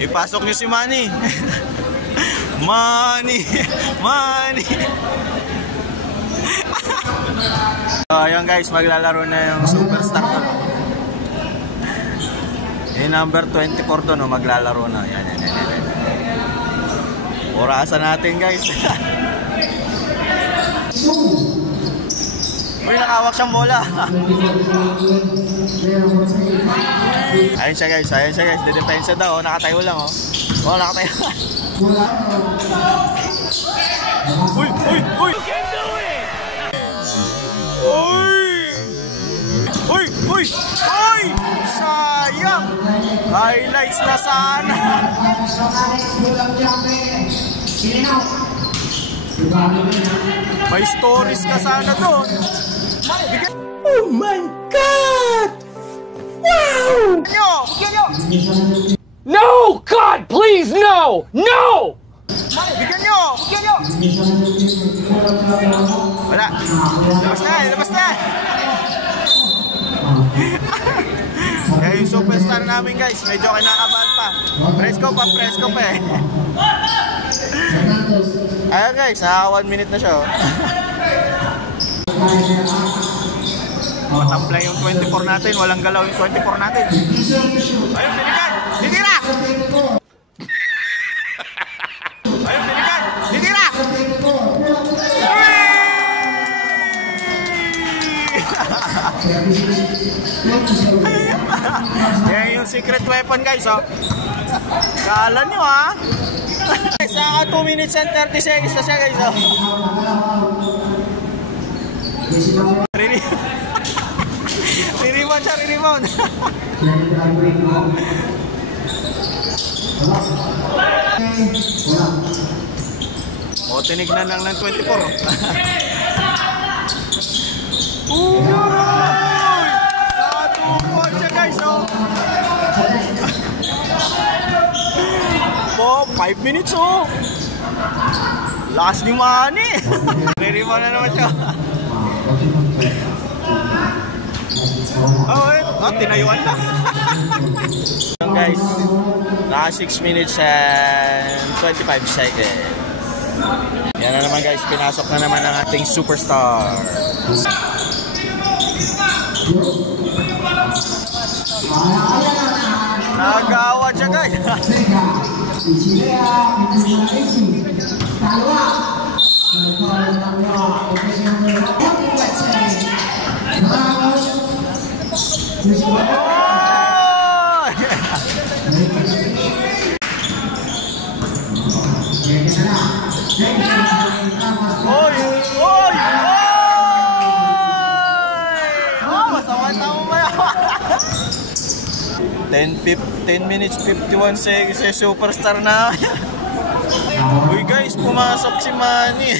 Ipasok nyo si Manny. Manny. Manny. So, ayan guys, maglalaro na yung superstar to. Yung number 24 to, no, maglalaro na. Yan. Orasan natin guys. Uy, nakawak siyang bola. Ayun siya guys. Dedepensa daw. Nakatayo lang, oh. Oh, nakatayo. Uy! You can do it! Uy! Sayang! Highlights na sana. May stories ka sana doon. Oh my God! Wow! No! God, please, no! No! Bigyan nyo! Wala. Labas na! Eh, yung superstar namin guys, medyo kinakabahan pa. Presko pa eh. Ayan guys, naka 1 minute na siya, oh. Matamplay yung 24 natin, walang galaw yung 24 natin. Ayun, binigay! Titira! Yan yung secret weapon guys, oh. Kala nyo, ha? Saka 2 minutes and 30 seconds na siya guys, oh. Re-rebound. O, tinignan lang ng 24. Uy! Nakatupon siya guys, oh. 5 minutes, oh. Last ni Manny. Re-rebound na naman siya. Tinayuan lang. Guys, naka 6 minutes and 25 seconds. Yan na naman guys, pinasok na naman ang ating superstar. Nagawad siya guys. Ten minutes 51 seconds, superstar na. Uy guys, pumasok si Manny.